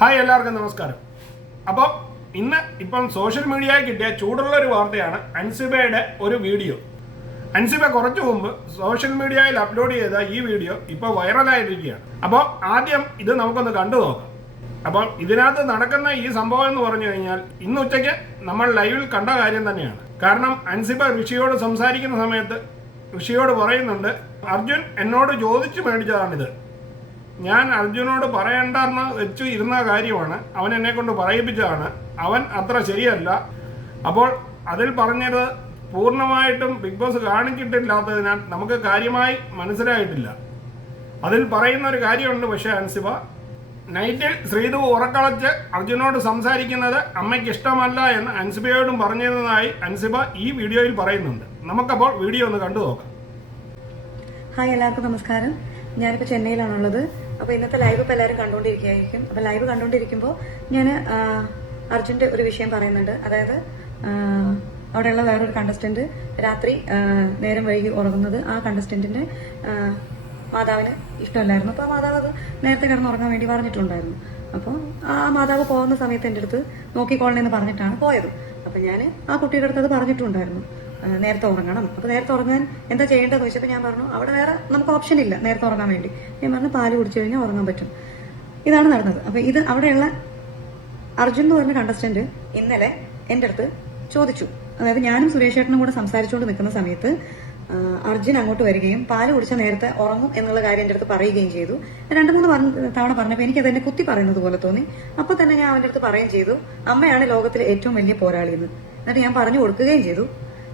Hi, എല്ലാവർക്കും നമസ്കാരം. അപ്പോൾ ഇപ്പം സോഷ്യൽ മീഡിയയിൽ കിട്ടിയ ചൂടുള്ള ഒരു വാർത്തയാണ് അൻസിബയുടെ ഒരു വീഡിയോ. അൻസിബ കുറച്ചു മുമ്പ് സോഷ്യൽ മീഡിയയിൽ അപ്ലോഡ് ചെയ്ത ഈ വീഡിയോ ഇപ്പോൾ വൈറലായിരിക്കുകയാണ്. അപ്പോൾ ആദ്യം ഇത് നമുക്കൊന്ന് കണ്ടു നോക്കാം. അപ്പോൾ ഇതിനകത്ത് നടക്കുന്ന ഈ സംഭവം എന്ന് പറഞ്ഞു കഴിഞ്ഞാൽ ഇന്ന് ഉച്ചയ്ക്ക് നമ്മൾ ലൈവിൽ കണ്ട കാര്യം തന്നെയാണ്. കാരണം അൻസിബ ഋഷിയോട് സംസാരിക്കുന്ന സമയത്ത് ഋഷിയോട് പറയുന്നുണ്ട്, അർജുൻ എന്നോട് ചോദിച്ചു മേടിച്ചതാണിത്, ഞാൻ അർജുനോട് പറയണ്ടെന്ന് വെച്ച് ഇരുന്ന കാര്യമാണ്, അവൻ എന്നെ കൊണ്ട് പറയിപ്പിച്ചതാണ്, അവൻ അത്ര ശരിയല്ല. അപ്പോൾ അതിൽ പറഞ്ഞത് പൂർണ്ണമായിട്ടും ബിഗ് ബോസ് കാണിച്ചിട്ടില്ലാത്തതിനാൽ നമുക്ക് കാര്യമായി മനസ്സിലായിട്ടില്ല. അതിൽ പറയുന്ന ഒരു കാര്യമുണ്ട്. പക്ഷേ അൻസിബ നൈറ്റിൽ ശ്രീതു ഉറക്കളച്ച് അർജുനോട് സംസാരിക്കുന്നത് അമ്മയ്ക്ക് ഇഷ്ടമല്ല എന്ന് അൻസിബയോടും പറഞ്ഞിരുന്നതായി അൻസിബ ഈ വീഡിയോയിൽ പറയുന്നുണ്ട്. നമുക്കപ്പോൾ വീഡിയോ ഒന്ന് കണ്ടു നോക്കാം. ഹായ്, എല്ലാവർക്കും നമസ്കാരം. ഞാനിപ്പോൾ ചെന്നൈയിലാണുള്ളത്. അപ്പോൾ ഇന്നത്തെ ലൈവ് ഇപ്പോൾ എല്ലാവരും കണ്ടുകൊണ്ടിരിക്കുകയായിരിക്കും. അപ്പോൾ ലൈവ് കണ്ടുകൊണ്ടിരിക്കുമ്പോൾ ഞാൻ അർജുൻ്റെ ഒരു വിഷയം പറയുന്നുണ്ട്. അതായത് അവിടെയുള്ള വേറൊരു കണ്ടസ്റ്റന്റ് രാത്രി നേരം വൈകി ഉറങ്ങുന്നത് ആ കണ്ടസ്റ്റന്റിന്റെ മാതാവിന് ഇഷ്ടമല്ലായിരുന്നു. അപ്പോൾ ആ മാതാവ് അത് നേരത്തെ കിടന്ന് ഉറങ്ങാൻ വേണ്ടി പറഞ്ഞിട്ടുണ്ടായിരുന്നു. അപ്പോൾ ആ മാതാവ് പോകുന്ന സമയത്ത് എൻ്റെ അടുത്ത് നോക്കിക്കോളണമെന്ന് പറഞ്ഞിട്ടാണ് പോയത്. അപ്പം ഞാൻ ആ കുട്ടിയുടെ അടുത്ത് അത് പറഞ്ഞിട്ടുണ്ടായിരുന്നു, നേരത്തെ ഉറങ്ങണം. അപ്പോൾ നേരത്തെ ഉറങ്ങാൻ എന്താ ചെയ്യേണ്ടതെന്ന് ചോദിച്ചപ്പോൾ ഞാൻ പറഞ്ഞു, അവിടെ വേറെ നമുക്ക് ഓപ്ഷൻ ഇല്ല നേരത്തെ ഉറങ്ങാൻ വേണ്ടി. ഞാൻ പറഞ്ഞു, പാല് കുടിച്ചു കഴിഞ്ഞാൽ ഉറങ്ങാൻ പറ്റും. ഇതാണ് നടന്നത്. അപ്പോൾ ഇത് അവിടെയുള്ള അർജുൻ എന്ന് പറഞ്ഞ കണ്ടസ്റ്റന്റ് ഇന്നലെ എൻ്റെ അടുത്ത് ചോദിച്ചു. അതായത് ഞാനും സുരേഷ് ഏട്ടനും കൂടെ സംസാരിച്ചുകൊണ്ട് നിൽക്കുന്ന സമയത്ത് അർജുൻ അങ്ങോട്ട് വരികയും പാല് കുടിച്ചാൽ നേരത്തെ ഉറങ്ങും എന്നുള്ള കാര്യം എൻ്റെ അടുത്ത് പറയുകയും ചെയ്തു. 2-3 തവണ പറഞ്ഞപ്പോൾ എനിക്കത് എന്നെ കുത്തി പറയുന്നത് പോലെ തോന്നി. അപ്പോൾ തന്നെ ഞാൻ അവൻ്റെ അടുത്ത് പറയുകയും ചെയ്തു, അമ്മയാണ് ലോകത്തിലെ ഏറ്റവും വലിയ പോരാളിയെന്ന്. എന്നിട്ട് ഞാൻ പറഞ്ഞു കൊടുക്കുകയും ചെയ്തു,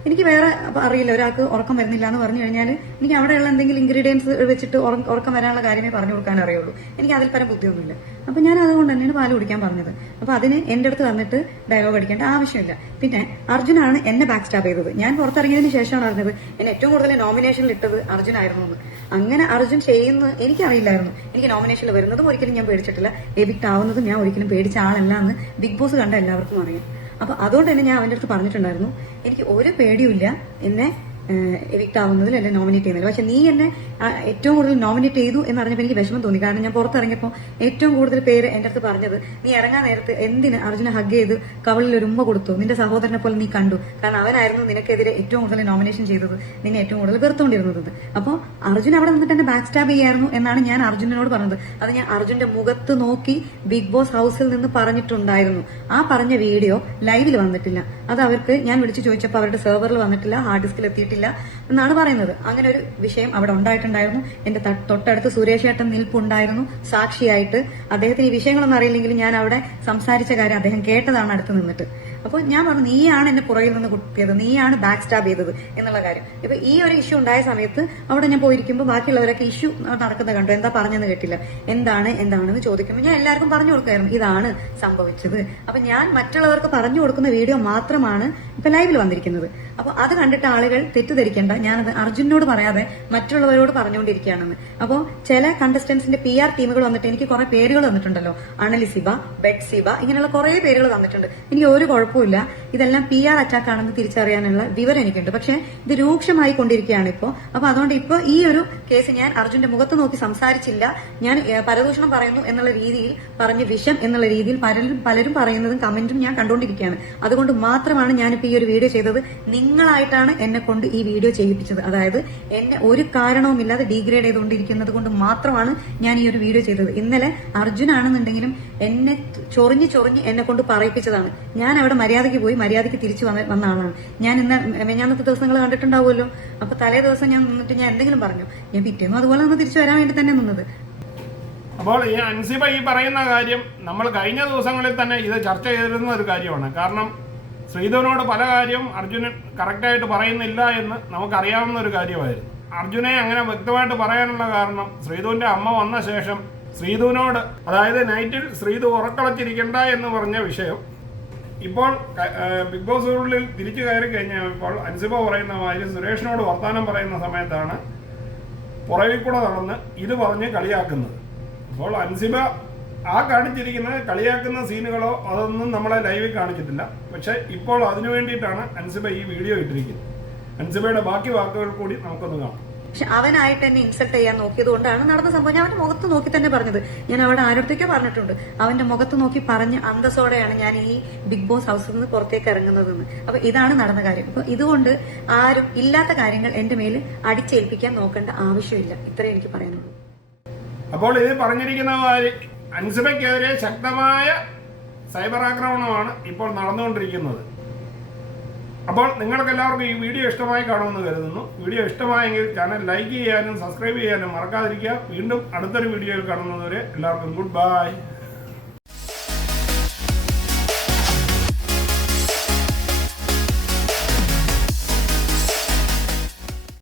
എനിക്ക് വേറെ അറിയില്ല, ഒരാൾക്ക് ഉറക്കം വരുന്നില്ല എന്ന് പറഞ്ഞു കഴിഞ്ഞാൽ എനിക്ക് അവിടെയുള്ള എന്തെങ്കിലും ഇൻഗ്രീഡിയൻസ് വെച്ചിട്ട് ഉറക്കം വരാനുള്ള കാര്യമേ പറഞ്ഞു കൊടുക്കാൻ അറിയുള്ളൂ. എനിക്ക് അതിൽ പരം ബുദ്ധിയൊന്നുമില്ല. അപ്പം ഞാൻ അതുകൊണ്ട് തന്നെയാണ് പാല് കുടിക്കാൻ പറഞ്ഞത്. അപ്പോൾ അതിന് എൻ്റെ അടുത്ത് വന്നിട്ട് ഡയലോഗ് അടിക്കേണ്ട ആവശ്യമില്ല. പിന്നെ അർജുനാണ് എന്നെ ബാക്ക് സ്റ്റാബ് ചെയ്തത്. ഞാൻ പുറത്തിറങ്ങിയതിന് ശേഷമാണ് അറിഞ്ഞത് എന്നെ ഏറ്റവും കൂടുതൽ നോമിനേഷനിൽ ഇട്ടത് അർജുനായിരുന്നു എന്ന്. അങ്ങനെ അർജുൻ ചെയ്യുന്നത് എനിക്കറിയില്ലായിരുന്നു. എനിക്ക് നോമിനേഷനിൽ വരുന്നതും ഒരിക്കലും ഞാൻ പേടിച്ചിട്ടില്ല, എവിക്ട് ആവുന്നതും ഞാൻ ഒരിക്കലും പേടിച്ച ആളല്ല എന്ന് ബിഗ് ബോസ് കണ്ട എല്ലാവർക്കും അറിയാം. അപ്പൊ അതുകൊണ്ട് തന്നെ ഞാൻ അവൻ്റെ അടുത്ത് പറഞ്ഞിട്ടുണ്ടായിരുന്നു, എനിക്ക് ഒരു പേടിയുമില്ല എന്നെ എവിക്ട് ആവുന്നതിൽ അല്ലെ നോമിനേറ്റ് ചെയ്യുന്നില്ല. പക്ഷെ നീ എന്നെ ഏറ്റവും കൂടുതൽ നോമിനേറ്റ് ചെയ്തു എന്ന് പറഞ്ഞപ്പോൾ എനിക്ക് വിഷമം തോന്നി. കാരണം ഞാൻ പുറത്തിറങ്ങിയപ്പോൾ ഏറ്റവും കൂടുതൽ പേര് എൻ്റെ അടുത്ത് പറഞ്ഞത്, നീ ഇറങ്ങാൻ നേരത്ത് എന്തിന് അർജുനെ ഹഗ് ചെയ്ത് കവളിൽ ഒരു ഉമ്മ കൊടുത്തു, നിന്റെ സഹോദരനെ പോലെ നീ കണ്ടു, കാരണം അവനായിരുന്നു നിനക്കെതിരെ ഏറ്റവും കൂടുതൽ നോമിനേഷൻ ചെയ്തത്, നിന്നെ ഏറ്റവും കൂടുതൽ വെറുത്തുകൊണ്ടിരുന്നത്. അപ്പോൾ അർജുൻ അവിടെ നിന്നിട്ട് എന്നെ ബാക്ക് സ്റ്റാബ് ചെയ്യായിരുന്നു എന്നാണ് ഞാൻ അർജുനോട് പറഞ്ഞത്. അത് ഞാൻ അർജുന്റെ മുഖത്ത് നോക്കി ബിഗ് ബോസ് ഹൗസിൽ നിന്ന് പറഞ്ഞിട്ടുണ്ടായിരുന്നു. ആ പറഞ്ഞ വീഡിയോ ലൈവിൽ വന്നിട്ടില്ല. അത് അവർക്ക് ഞാൻ വിളിച്ചു ചോദിച്ചപ്പോൾ അവരുടെ സെർവറിൽ വന്നിട്ടില്ല, ഹാർഡ് ഡിസ്കിൽ എത്തിയിട്ടില്ല എന്നാണ് പറയുന്നത്. അങ്ങനെ ഒരു വിഷയം അവിടെ ഉണ്ടായിട്ടുണ്ടായിരുന്നു. എന്റെ തൊട്ടടുത്ത് സുരേഷ് ഏട്ടൻ നിൽപ്പുണ്ടായിരുന്നു സാക്ഷിയായിട്ട്. അദ്ദേഹത്തിന് ഈ വിഷയങ്ങളൊന്നും അറിയില്ലെങ്കിലും ഞാൻ അവിടെ സംസാരിച്ച കാര്യം അദ്ദേഹം കേട്ടതാണ് അടുത്ത് നിന്നിട്ട്. അപ്പോൾ ഞാൻ പറഞ്ഞു, നീയാണ് എന്നെ പുറകിൽ നിന്ന് കുത്തിയത്, നീയാണ് ബാക്ക് സ്റ്റാബ് ചെയ്തത് എന്നുള്ള കാര്യം. ഇപ്പൊ ഈ ഒരു ഇഷ്യൂ ഉണ്ടായ സമയത്ത് അവിടെ ഞാൻ പോയിരിക്കുമ്പോൾ ബാക്കിയുള്ളവരൊക്കെ ഇഷ്യൂ നടക്കുന്നത് കണ്ടു. എന്താ പറഞ്ഞെന്ന് കേട്ടില്ല. എന്താണെന്ന് ചോദിക്കുമ്പോൾ ഞാൻ എല്ലാവർക്കും പറഞ്ഞു കൊടുക്കായിരുന്നു, ഇതാണ് സംഭവിച്ചത്. അപ്പൊ ഞാൻ മറ്റുള്ളവർക്ക് പറഞ്ഞു കൊടുക്കുന്ന വീഡിയോ മാത്രമാണ് ഇപ്പൊ ലൈവിൽ വന്നിരിക്കുന്നത്. അപ്പൊ അത് കണ്ടിട്ട് ആളുകൾ തെറ്റിദ്ധരിക്കേണ്ട, ഞാനത് അർജുനോട് പറയാതെ മറ്റുള്ളവരോട് പറഞ്ഞുകൊണ്ടിരിക്കുകയാണെന്ന്. അപ്പോൾ ചില കണ്ടസ്റ്റൻസിന്റെ PR ടീമുകൾ വന്നിട്ട് എനിക്ക് കുറെ പേരുകൾ തന്നിട്ടുണ്ടല്ലോ, അണലിസിബ, ബെഡ്സിബ, ഇങ്ങനെയുള്ള കുറെ പേരുകൾ തന്നിട്ടുണ്ട്. എനിക്ക് ഒരു കുഴപ്പമില്ല, ഇതെല്ലാം PR അറ്റാക്ക് ആണെന്ന് തിരിച്ചറിയാനുള്ള വിവരം എനിക്കുണ്ട്. പക്ഷെ ഇത് രൂക്ഷമായി കൊണ്ടിരിക്കുകയാണ് ഇപ്പോൾ. അപ്പൊ അതുകൊണ്ട് ഇപ്പൊ ഈ ഒരു കേസ് ഞാൻ അർജുന്റെ മുഖത്ത് നോക്കി സംസാരിച്ചില്ല, ഞാൻ പരദൂഷണം പറയുന്നു എന്നുള്ള രീതിയിൽ പറഞ്ഞ് വിഷം എന്നുള്ള രീതിയിൽ പലരും പറയുന്നതും കമന്റും ഞാൻ കണ്ടുകൊണ്ടിരിക്കുകയാണ്. അതുകൊണ്ട് മാത്രമാണ് ഞാനിപ്പോ ഈ ഒരു വീഡിയോ ചെയ്തത്. നിങ്ങളായിട്ടാണ് എന്നെ കൊണ്ട് ഈ വീഡിയോ ചെയ്യിപ്പിച്ചത്. അതായത് എന്നെ ഒരു കാരണവുമില്ലാതെ ഡീഗ്രേഡ് ചെയ്തുകൊണ്ടിരിക്കുന്നത് കൊണ്ട് മാത്രമാണ് ഞാൻ ഈ ഒരു വീഡിയോ ചെയ്തത്. ഇന്നലെ അർജുനാണെന്നുണ്ടെങ്കിലും എന്നെ ചൊറിഞ്ഞ് എന്നെ കൊണ്ട് പറയിപ്പിച്ചതാണ്. ഞാൻ അവിടെ മര്യാദയ്ക്ക് പോയി മര്യാദയ്ക്ക് തിരിച്ചു വന്ന ആളാണ് ഞാൻ. മെഞ്ഞാന്നത്തെ ദിവസങ്ങൾ കണ്ടിട്ടുണ്ടാവുമല്ലോ. അപ്പൊ തലേ ദിവസം ഞാൻ നിന്നിട്ട് ഞാൻ എന്തെങ്കിലും പറഞ്ഞു, ഞാൻ പിറ്റേന്നും അതുപോലെ ഒന്ന് തിരിച്ചു വരാൻ വേണ്ടി തന്നെ നിന്നത്. അപ്പോൾ ഈ അൻസിബ ഈ പറയുന്ന കാര്യം നമ്മൾ കഴിഞ്ഞ ദിവസങ്ങളിൽ തന്നെ ഇത് ചർച്ച ചെയ്തിരുന്ന ഒരു കാര്യമാണ്. കാരണം ശ്രീധുവിനോട് പല കാര്യം അർജുനൻ കറക്റ്റായിട്ട് പറയുന്നില്ല എന്ന് നമുക്കറിയാവുന്ന ഒരു കാര്യമായിരുന്നു. അർജുനെ അങ്ങനെ വ്യക്തമായിട്ട് പറയാനുള്ള കാരണം ശ്രീധുവിന്റെ അമ്മ വന്ന ശേഷം ശ്രീധുവിനോട്, അതായത് നൈറ്റിൽ ശ്രീധു ഉറക്കളച്ചിരിക്കണ്ട എന്ന് പറഞ്ഞ വിഷയം ഇപ്പോൾ ബിഗ് ബോസ് ഉള്ളിൽ തിരിച്ചു കയറി കഴിഞ്ഞപ്പോൾ അൻസിബ പറയുന്ന മാതിരി സുരേഷിനോട് വർത്തമാനം പറയുന്ന സമയത്താണ് പുറകിൽ കൂടെ നടന്ന് ഇത് പറഞ്ഞ് കളിയാക്കുന്നത്. അപ്പോൾ അൻസിബ ആ കാണിച്ചിരിക്കുന്നത് കളിയാക്കുന്ന സീനുകളോ അതൊന്നും നമ്മളെ ലൈവിൽ കാണിച്ചിട്ടില്ല. പക്ഷെ ഇപ്പോൾ അതിനു വേണ്ടിയിട്ടാണ് അൻസിബ ഈ വീഡിയോ ഇട്ടിരിക്കുന്നത്. അൻസിബയുടെ ബാക്കി വാക്കുകൾ കൂടി നമുക്കൊന്ന് കാണാം. പക്ഷെ അവനായിട്ട് എന്നെ ഇൻസൾട്ട് ചെയ്യാൻ നോക്കിയത് കൊണ്ടാണ് നടന്ന സംഭവം. ഞാൻ അവന്റെ മുഖത്ത് നോക്കി തന്നെ പറഞ്ഞത്. ഞാൻ അവിടെ ആരോടത്തേക്കോ പറഞ്ഞിട്ടുണ്ട്, അവന്റെ മുഖത്ത് നോക്കി പറഞ്ഞ് അന്തസ്സോടെയാണ് ഞാൻ ഈ ബിഗ് ബോസ് ഹൗസിൽ നിന്ന് പുറത്തേക്ക് ഇറങ്ങുന്നതെന്ന്. അപ്പൊ ഇതാണ് നടന്ന കാര്യം. അപ്പൊ ഇതുകൊണ്ട് ആരും ഇല്ലാത്ത കാര്യങ്ങൾ എന്റെ മേൽ അടിച്ചേൽപ്പിക്കാൻ നോക്കേണ്ട ആവശ്യമില്ല. ഇത്രേ എനിക്ക് പറയാനുള്ളൂ. അപ്പോൾ ഇത് പറഞ്ഞിരിക്കുന്ന അൻസിബയ്ക്കെതിരെ ശക്തമായ സൈബർ ആക്രമണമാണ് ഇപ്പോൾ നടന്നുകൊണ്ടിരിക്കുന്നത്. അപ്പോൾ നിങ്ങൾക്ക് എല്ലാവർക്കും ഈ വീഡിയോ ഇഷ്ടമായി കാണുമെന്ന് കരുതുന്നു. വീഡിയോ ഇഷ്ടമായെങ്കിൽ ചാനൽ ലൈക്ക് ചെയ്യാനും സബ്സ്ക്രൈബ് ചെയ്യാനും മറക്കാതിരിക്കുക. വീണ്ടും അടുത്തൊരു വീഡിയോയിൽ കാണുന്നതുവരെ എല്ലാവർക്കും ഗുഡ് ബൈ.